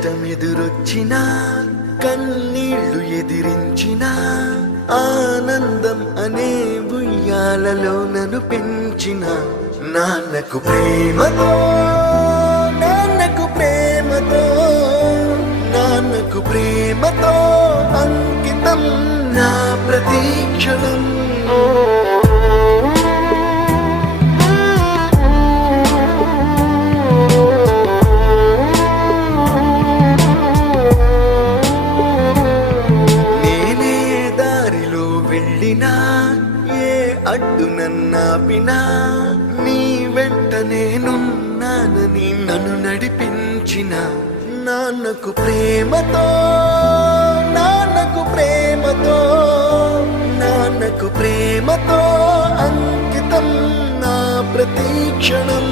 కష్టమెదురొచ్చినా కన్నీళ్లు ఎదిరించినా ఆనందం అనే ఉయ్యాలలో నన్ను పెంచిన నాన్నకు ప్రేమతో నాన్నకు ప్రేమతో నాన్నకు ప్రేమతో అంకితం నా ప్రతీక్షణం. ఏ అడ్డు నన్నాపినా నీ వెంట నేనున్నానని నన్ను నడిపించిన నాన్నకు ప్రేమతో నాన్నకు ప్రేమతో నాన్నకు ప్రేమతో అంకితం నా ప్రతీక్షణం.